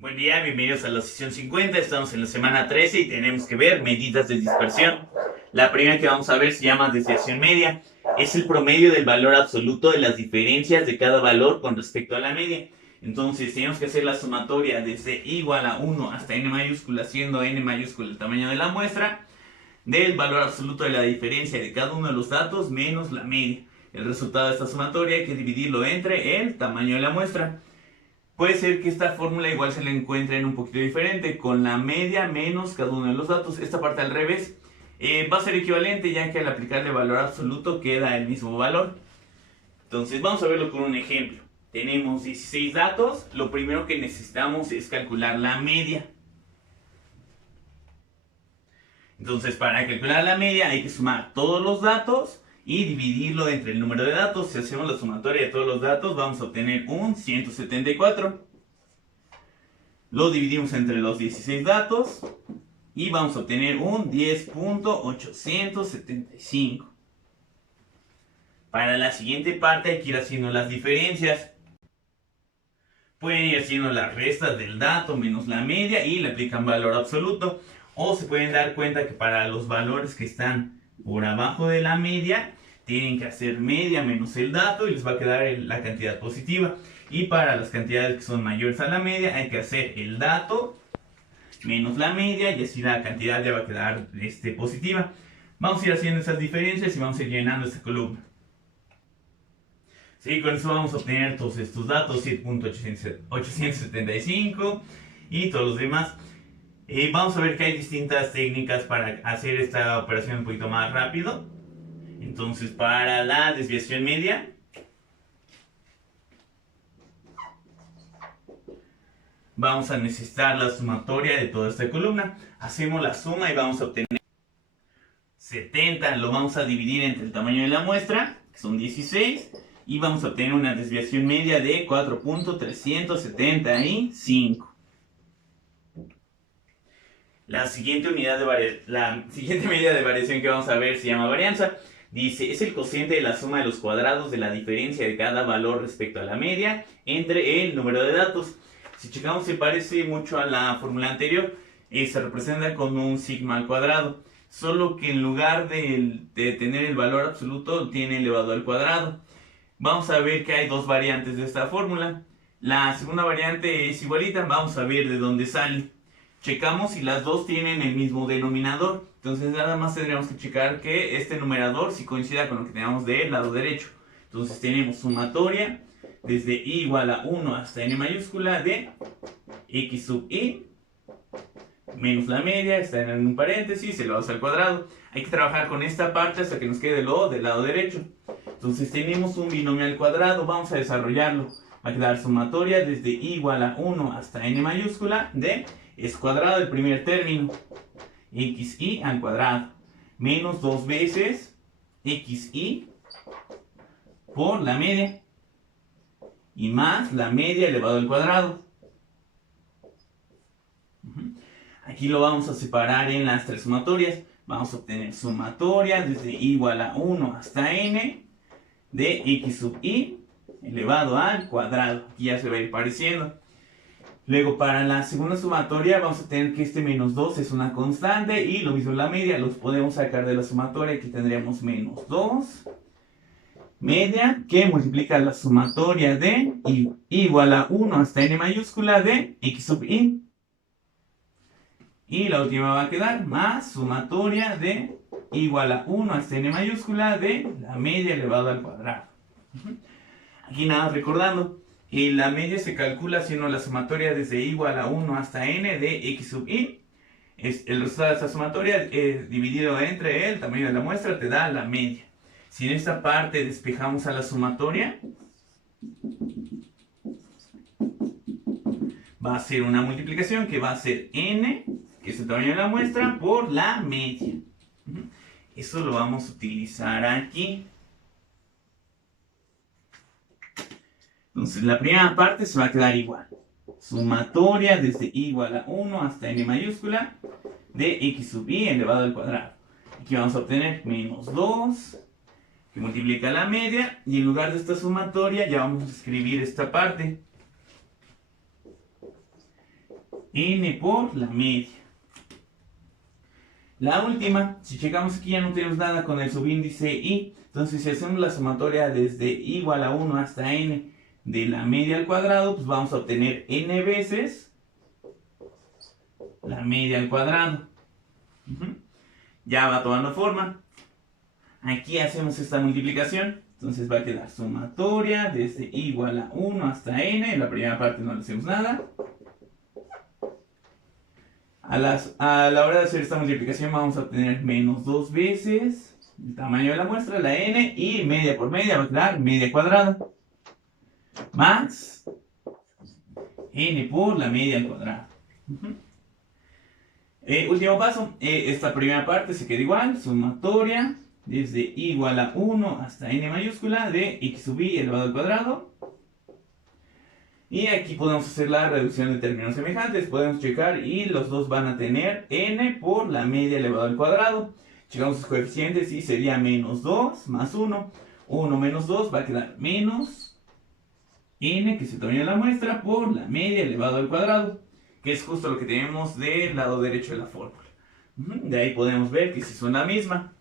Buen día, bienvenidos a la sesión 50. Estamos en la semana 13 y tenemos que ver medidas de dispersión. La primera que vamos a ver se llama desviación media. Es el promedio del valor absoluto de las diferencias de cada valor con respecto a la media. Entonces tenemos que hacer la sumatoria desde igual a 1 hasta n mayúscula, siendo n mayúscula el tamaño de la muestra, del valor absoluto de la diferencia de cada uno de los datos menos la media. El resultado de esta sumatoria hay que dividirlo entre el tamaño de la muestra. Puede ser que esta fórmula igual se la encuentren un poquito diferente, con la media menos cada uno de los datos. Esta parte al revés va a ser equivalente, ya que al aplicarle valor absoluto queda el mismo valor. Entonces vamos a verlo con un ejemplo. Tenemos 16 datos. Lo primero que necesitamos es calcular la media. Entonces para calcular la media hay que sumar todos los datos y dividirlo entre el número de datos. Si hacemos la sumatoria de todos los datos, vamos a obtener un 174. Lo dividimos entre los 16 datos y vamos a obtener un 10.875. Para la siguiente parte hay que ir haciendo las diferencias. Pueden ir haciendo las restas del dato menos la media y le aplican valor absoluto. O se pueden dar cuenta que para los valores que están por abajo de la media, tienen que hacer media menos el dato y les va a quedar la cantidad positiva. Y para las cantidades que son mayores a la media, hay que hacer el dato menos la media y así la cantidad ya va a quedar positiva. Vamos a ir haciendo esas diferencias y vamos a ir llenando esta columna. Sí, con eso vamos a obtener todos estos datos, 7.875 y todos los demás. Vamos a ver que hay distintas técnicas para hacer esta operación un poquito más rápido. Entonces, para la desviación media, vamos a necesitar la sumatoria de toda esta columna. Hacemos la suma y vamos a obtener 70. Lo vamos a dividir entre el tamaño de la muestra, que son 16, y vamos a obtener una desviación media de 4.375. La siguiente medida de variación que vamos a ver se llama varianza. Dice, es el cociente de la suma de los cuadrados de la diferencia de cada valor respecto a la media entre el número de datos. Si checamos, se parece mucho a la fórmula anterior. Se representa con un sigma al cuadrado. Solo que en lugar de tener el valor absoluto, tiene elevado al cuadrado. Vamos a ver que hay dos variantes de esta fórmula. La segunda variante es igualita. Vamos a ver de dónde sale. Checamos si las dos tienen el mismo denominador. Entonces nada más tendríamos que checar que este numerador si coincida con lo que tenemos del lado derecho. Entonces tenemos sumatoria desde i igual a 1 hasta n mayúscula de x sub i menos la media, está en un paréntesis, elevados al cuadrado. Hay que trabajar con esta parte hasta que nos quede lo del lado derecho. Entonces tenemos un binomio al cuadrado, vamos a desarrollarlo. Va a quedar sumatoria desde i igual a 1 hasta n mayúscula de es cuadrado del primer término, xi al cuadrado, menos 2 veces xi por la media, y más la media elevado al cuadrado. Aquí lo vamos a separar en las tres sumatorias. Vamos a obtener sumatoria desde i igual a 1 hasta n de x sub i elevado al cuadrado. Aquí ya se va a ir pareciendo. Luego para la segunda sumatoria vamos a tener que este menos 2 es una constante y lo mismo la media, los podemos sacar de la sumatoria. Aquí tendríamos menos 2 media que multiplica la sumatoria de i igual a 1 hasta n mayúscula de x sub i. Y la última va a quedar más sumatoria de i igual a 1 hasta n mayúscula de la media elevado al cuadrado. Aquí nada más recordando. Y la media se calcula haciendo la sumatoria desde i igual a 1 hasta n de x sub i. El resultado de esta sumatoria dividido entre el tamaño de la muestra te da la media. Si en esta parte despejamos a la sumatoria, va a ser una multiplicación que va a ser n, que es el tamaño de la muestra, por la media. Eso lo vamos a utilizar aquí. Entonces la primera parte se va a quedar igual. Sumatoria desde i igual a 1 hasta n mayúscula de x sub i elevado al cuadrado. Aquí vamos a obtener menos 2 que multiplica la media y en lugar de esta sumatoria ya vamos a escribir esta parte. n por la media. La última, si checamos aquí ya no tenemos nada con el subíndice i. Entonces si hacemos la sumatoria desde i igual a 1 hasta n de la media al cuadrado, pues vamos a obtener n veces la media al cuadrado. Ya va tomando forma. Aquí hacemos esta multiplicación. Entonces va a quedar sumatoria desde i igual a 1 hasta n. En la primera parte no le hacemos nada. A la hora de hacer esta multiplicación vamos a obtener menos 2 veces el tamaño de la muestra, la n, y media por media va a quedar media cuadrada. Más n por la media al cuadrado. Último paso, esta primera parte se queda igual, sumatoria desde i igual a 1 hasta n mayúscula de x sub i elevado al cuadrado. Y aquí podemos hacer la reducción de términos semejantes, podemos checar y los dos van a tener n por la media elevado al cuadrado. Checamos sus coeficientes y sería menos 2 más 1. 1 menos 2 va a quedar menos n, que es el tamaño de la muestra, por la media elevado al cuadrado, que es justo lo que tenemos del lado derecho de la fórmula. De ahí podemos ver que sí son la misma.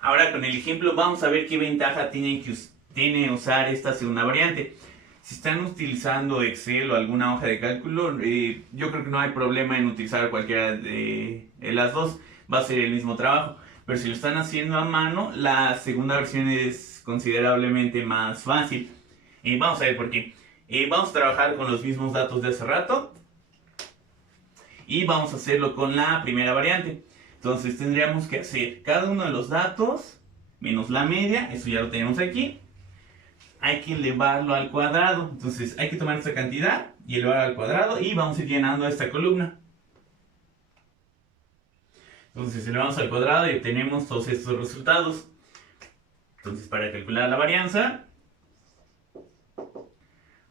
Ahora con el ejemplo vamos a ver qué ventaja tiene usar esta segunda variante. Si están utilizando Excel o alguna hoja de cálculo, yo creo que no hay problema en utilizar cualquiera de las dos, va a ser el mismo trabajo. Pero si lo están haciendo a mano, la segunda versión es considerablemente más fácil. Vamos a ver por qué. Vamos a trabajar con los mismos datos de hace rato y vamos a hacerlo con la primera variante. Entonces tendríamos que hacer cada uno de los datos menos la media, eso ya lo tenemos aquí. Hay que elevarlo al cuadrado. Entonces hay que tomar esta cantidad y elevar al cuadrado y vamos a ir llenando esta columna. Entonces elevamos al cuadrado y obtenemos todos estos resultados. Entonces para calcular la varianza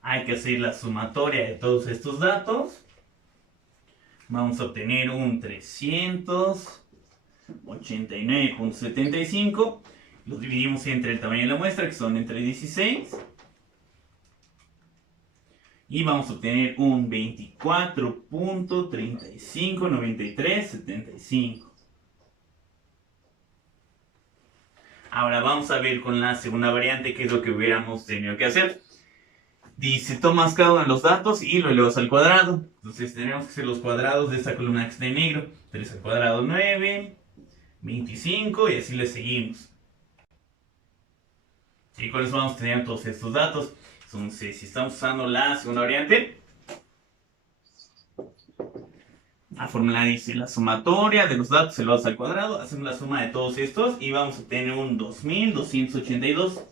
hay que hacer la sumatoria de todos estos datos. Vamos a obtener un 389.75. Los dividimos entre el tamaño de la muestra, que son entre 16. Y vamos a obtener un 24.359375. Ahora vamos a ver con la segunda variante qué es lo que hubiéramos tenido que hacer. Dice, tomas cada uno de los datos y lo elevas al cuadrado. Entonces tenemos que hacer los cuadrados de esta columna que está en negro. 3 al cuadrado 9, 25 y así le seguimos. Y con eso vamos a tener todos estos datos. Entonces, si estamos usando la segunda variante, la fórmula dice la sumatoria de los datos elevados al cuadrado. Hacemos la suma de todos estos y vamos a obtener un 2282.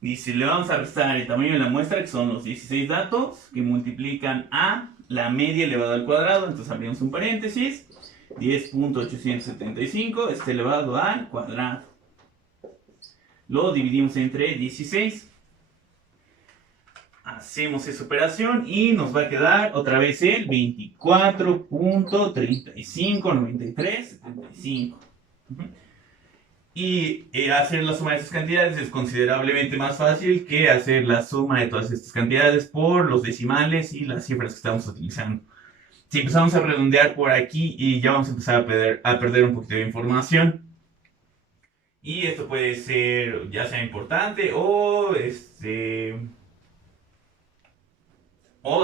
Dice, le vamos a restar el tamaño de la muestra, que son los 16 datos, que multiplican a la media elevado al cuadrado. Entonces abrimos un paréntesis. 10.875 elevado al cuadrado. Lo dividimos entre 16. Hacemos esa operación y nos va a quedar otra vez el 24.359375. Y hacer la suma de estas cantidades es considerablemente más fácil que hacer la suma de todas estas cantidades por los decimales y las cifras que estamos utilizando. Si empezamos a redondear por aquí y ya vamos a empezar a perder un poquito de información. Y esto puede ser ya sea importante o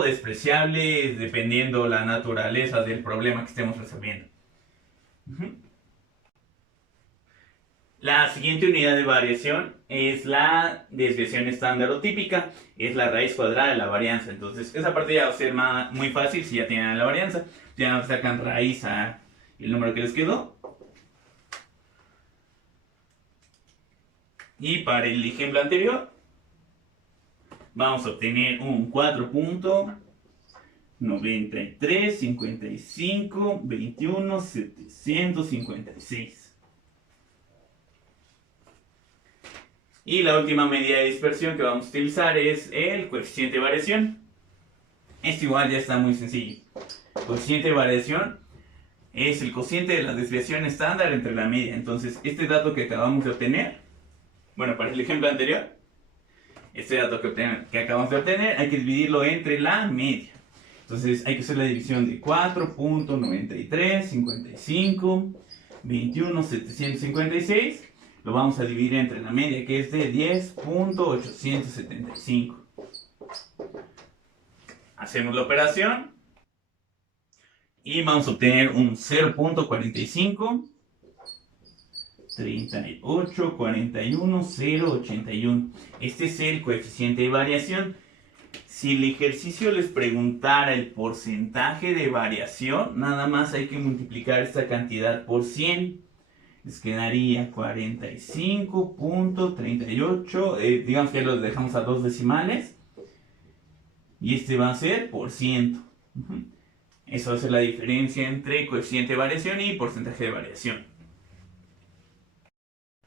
despreciable dependiendo la naturaleza del problema que estemos resolviendo. La siguiente unidad de variación es la desviación estándar o típica, es la raíz cuadrada de la varianza. Entonces esa parte ya va a ser muy fácil si ya tienen la varianza. Ya sacan raíz a el número que les quedó. Y para el ejemplo anterior vamos a obtener un 4.935521.756. Y la última medida de dispersión que vamos a utilizar es el coeficiente de variación. Esto igual ya está muy sencillo. El coeficiente de variación es el cociente de la desviación estándar entre la media. Entonces, este dato que acabamos de obtener, bueno, para el ejemplo anterior, este dato que acabamos de obtener, hay que dividirlo entre la media. Entonces hay que hacer la división de 4.9355 21.756. Lo vamos a dividir entre la media, que es de 10.875. Hacemos la operación y vamos a obtener un 0.45 38 41 081. Este es el coeficiente de variación. Si el ejercicio les preguntara el porcentaje de variación, nada más hay que multiplicar esta cantidad por 100. Les quedaría 45.38. Digamos que lo dejamos a 2 decimales. Y este va a ser por ciento. Eso va a ser la diferencia entre coeficiente de variación y porcentaje de variación.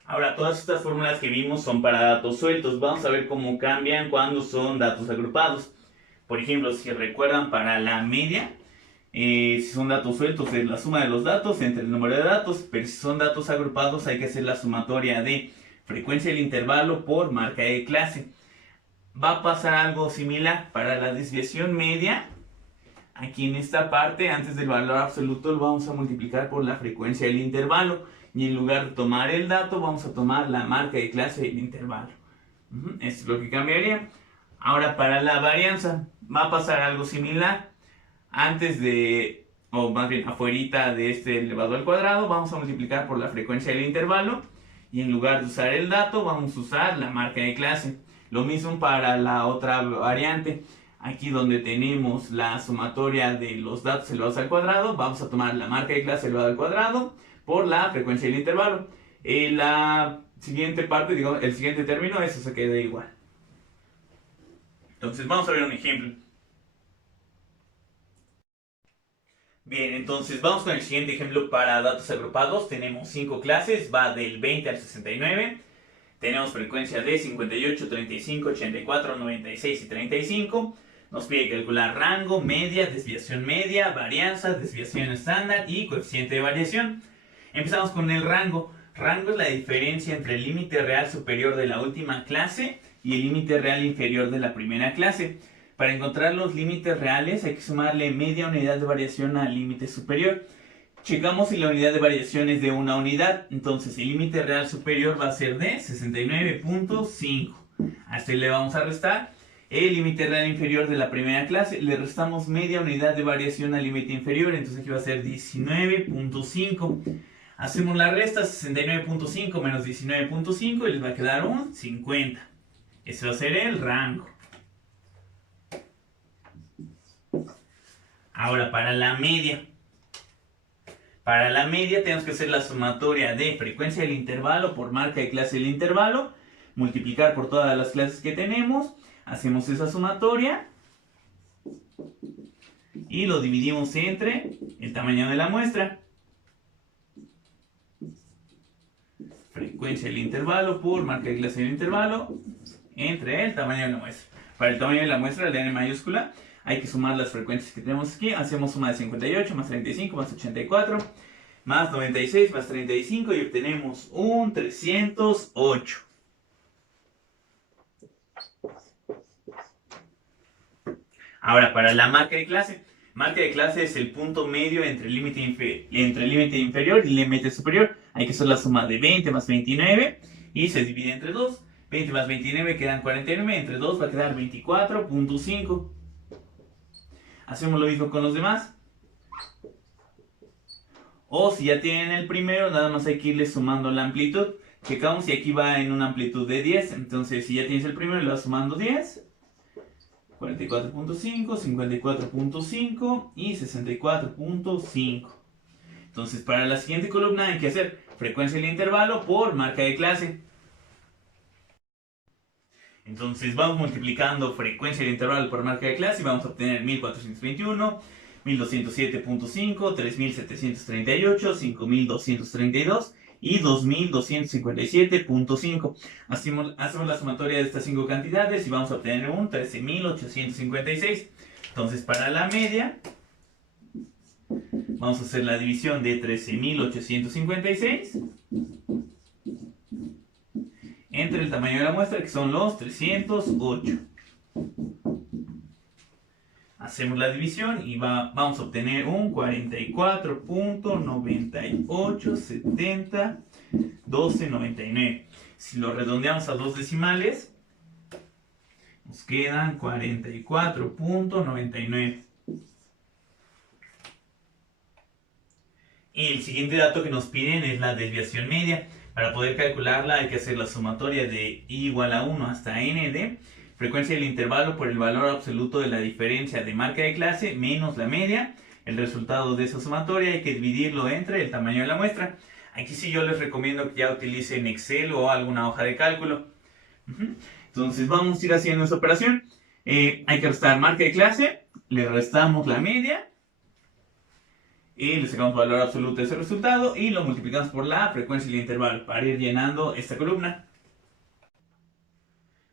Ahora, todas estas fórmulas que vimos son para datos sueltos. Vamos a ver cómo cambian cuando son datos agrupados. Por ejemplo, si recuerdan, para la media, si son datos sueltos es la suma de los datos entre el número de datos, pero si son datos agrupados hay que hacer la sumatoria de frecuencia del intervalo por marca de clase. Va a pasar algo similar para la desviación media. Aquí en esta parte, antes del valor absoluto, lo vamos a multiplicar por la frecuencia del intervalo. Y en lugar de tomar el dato, vamos a tomar la marca de clase del intervalo. Esto es lo que cambiaría. Ahora, para la varianza, va a pasar algo similar. Antes de, o más bien afuerita de este elevado al cuadrado, vamos a multiplicar por la frecuencia del intervalo. Y en lugar de usar el dato, vamos a usar la marca de clase. Lo mismo para la otra variante. Aquí donde tenemos la sumatoria de los datos elevados al cuadrado, vamos a tomar la marca de clase elevada al cuadrado por la frecuencia del intervalo. La siguiente parte, digamos, el siguiente término, eso se queda igual. Entonces vamos a ver un ejemplo. Bien, entonces vamos con el siguiente ejemplo para datos agrupados. Tenemos 5 clases, va del 20 al 69. Tenemos frecuencias de 58, 35, 84, 96 y 35. Nos pide calcular rango, media, desviación media, varianza, desviación estándar y coeficiente de variación. Empezamos con el rango. Rango es la diferencia entre el límite real superior de la última clase y el límite real inferior de la primera clase. Para encontrar los límites reales hay que sumarle media unidad de variación al límite superior. Checamos si la unidad de variación es de una unidad. Entonces el límite real superior va a ser de 69.5. A este le vamos a restar el límite real inferior de la primera clase. Le restamos media unidad de variación al límite inferior. Entonces aquí va a ser 19.5. Hacemos la resta, 69.5 menos 19.5 y les va a quedar un 50. Ese va a ser el rango. Ahora para la media. Para la media tenemos que hacer la sumatoria de frecuencia del intervalo por marca de clase del intervalo, multiplicar por todas las clases que tenemos, hacemos esa sumatoria y lo dividimos entre el tamaño de la muestra. Frecuencia del intervalo por marca de clase del intervalo entre el tamaño de la muestra. Para el tamaño de la muestra, la N mayúscula, hay que sumar las frecuencias que tenemos aquí. Hacemos suma de 58 más 35 más 84 más 96 más 35 y obtenemos un 308. Ahora, para la marca de clase. Marca de clase es el punto medio entre el límite inferior y el límite superior. Hay que hacer la suma de 20 más 29 y se divide entre 2. 20 más 29 quedan 49, entre 2 va a quedar 24.5. Hacemos lo mismo con los demás. O si ya tienen el primero, nada más hay que irle sumando la amplitud. Checamos si aquí va en una amplitud de 10. Entonces, si ya tienes el primero, le vas sumando 10. 44.5, 54.5 y 64.5. Entonces, para la siguiente columna hay que hacer frecuencia del intervalo por marca de clase. Entonces vamos multiplicando frecuencia del intervalo por marca de clase y vamos a obtener 1421, 1207.5, 3738, 5232 y 2257.5. Hacemos la sumatoria de estas 5 cantidades y vamos a obtener un 13.856. Entonces para la media vamos a hacer la división de 13.856 entre el tamaño de la muestra, que son los 308. Hacemos la división y vamos a obtener un 44.98701299. Si lo redondeamos a dos decimales, nos quedan 44.99. El siguiente dato que nos piden es la desviación media. Para poder calcularla hay que hacer la sumatoria de i igual a 1 hasta n de frecuencia del intervalo por el valor absoluto de la diferencia de marca de clase menos la media. El resultado de esa sumatoria hay que dividirlo entre el tamaño de la muestra. Aquí sí yo les recomiendo que ya utilicen Excel o alguna hoja de cálculo. Entonces vamos a ir haciendo esta operación. Hay que restar marca de clase, le restamos la media y le sacamos valor absoluto de ese resultado y lo multiplicamos por la frecuencia del intervalo para ir llenando esta columna.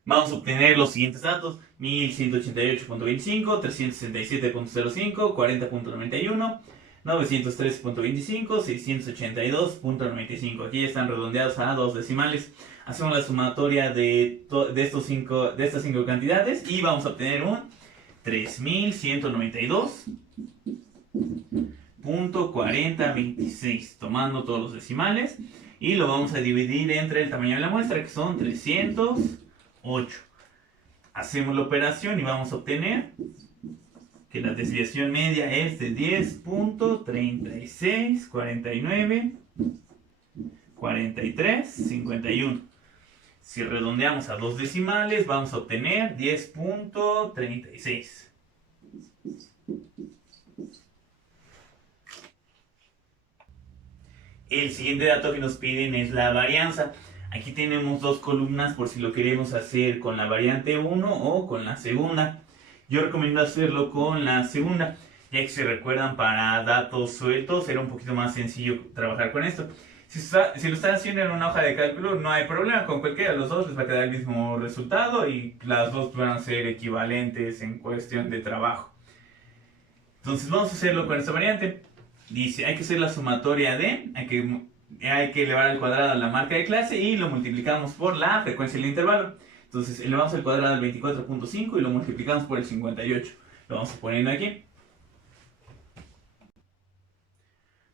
Vamos a obtener los siguientes datos: 1188.25, 367.05, 40.91, 913.25, 682.95. Aquí están redondeados a dos decimales. Hacemos la sumatoria de estas cinco cantidades y vamos a obtener un 3192.4026, tomando todos los decimales, y lo vamos a dividir entre el tamaño de la muestra, que son 308. Hacemos la operación y vamos a obtener que la desviación media es de 10.3649.4351. Si redondeamos a dos decimales, vamos a obtener 10.36. El siguiente dato que nos piden es la varianza. Aquí tenemos dos columnas por si lo queremos hacer con la variante 1 o con la segunda. Yo recomiendo hacerlo con la segunda, ya que si recuerdan, para datos sueltos era un poquito más sencillo trabajar con esto. Si lo están haciendo en una hoja de cálculo, no hay problema, con cualquiera de los dos les va a quedar el mismo resultado y las dos van a ser equivalentes en cuestión de trabajo. Entonces vamos a hacerlo con esta variante. Dice, hay que hacer la sumatoria de, hay que elevar al cuadrado la marca de clase y lo multiplicamos por la frecuencia del intervalo. Entonces elevamos al cuadrado al 24.5 y lo multiplicamos por el 58. Lo vamos poniendo aquí.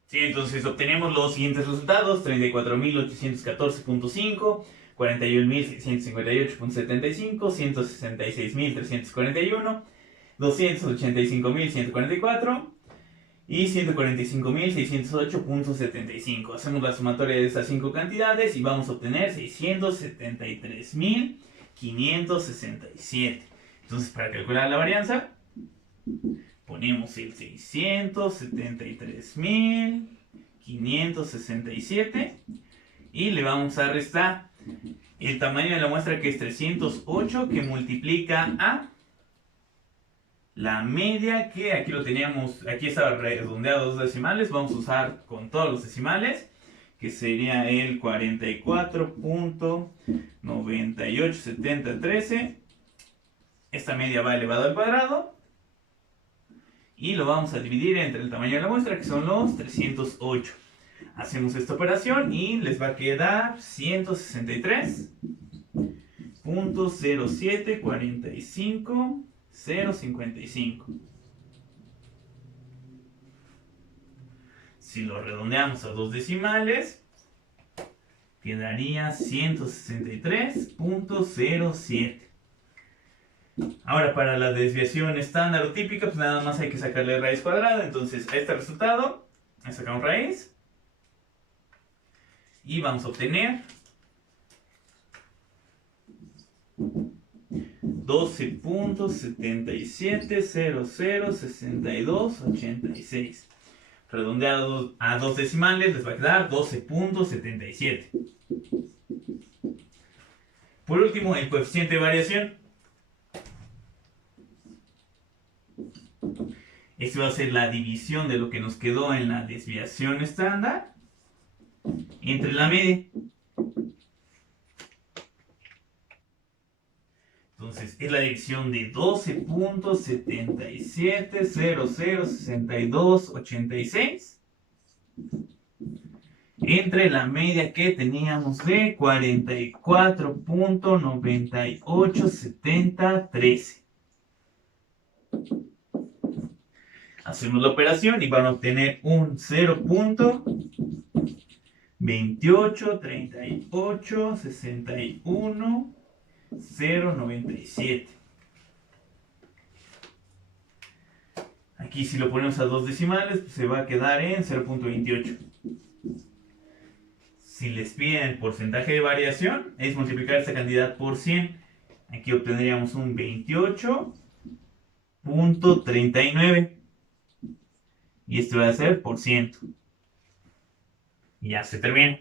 Sí, entonces obtenemos los siguientes resultados: 34.814.5, 41.658.75, 166.341, 285.144 y 145.608.75. Hacemos la sumatoria de estas cinco cantidades y vamos a obtener 673.567. Entonces, para calcular la varianza, ponemos el 673.567 y le vamos a restar el tamaño de la muestra, que es 308, que multiplica a la media, que aquí lo teníamos, aquí estaba redondeado a dos decimales, vamos a usar con todos los decimales, que sería el 44.987013. Esta media va elevado al cuadrado y lo vamos a dividir entre el tamaño de la muestra, que son los 308. Hacemos esta operación y les va a quedar 163.0745.055. Si lo redondeamos a dos decimales, quedaría 163.07. Ahora, para la desviación estándar o típica, pues nada más hay que sacarle raíz cuadrada. Entonces, a este resultado le sacamos raíz y vamos a obtener 12.77006286. Redondeado a dos decimales les va a quedar 12.77. Por último, el coeficiente de variación. Este va a ser la división de lo que nos quedó en la desviación estándar entre la media. Entonces es la división de 12.77006286 entre la media que teníamos de 44.987013. Hacemos la operación y van a obtener un 0.283861.097. Aquí si lo ponemos a dos decimales, pues se va a quedar en 0.28. Si les piden el porcentaje de variación, es multiplicar esta cantidad por 100. Aquí obtendríamos un 28.39. Y esto va a ser por ciento. Y ya se termina.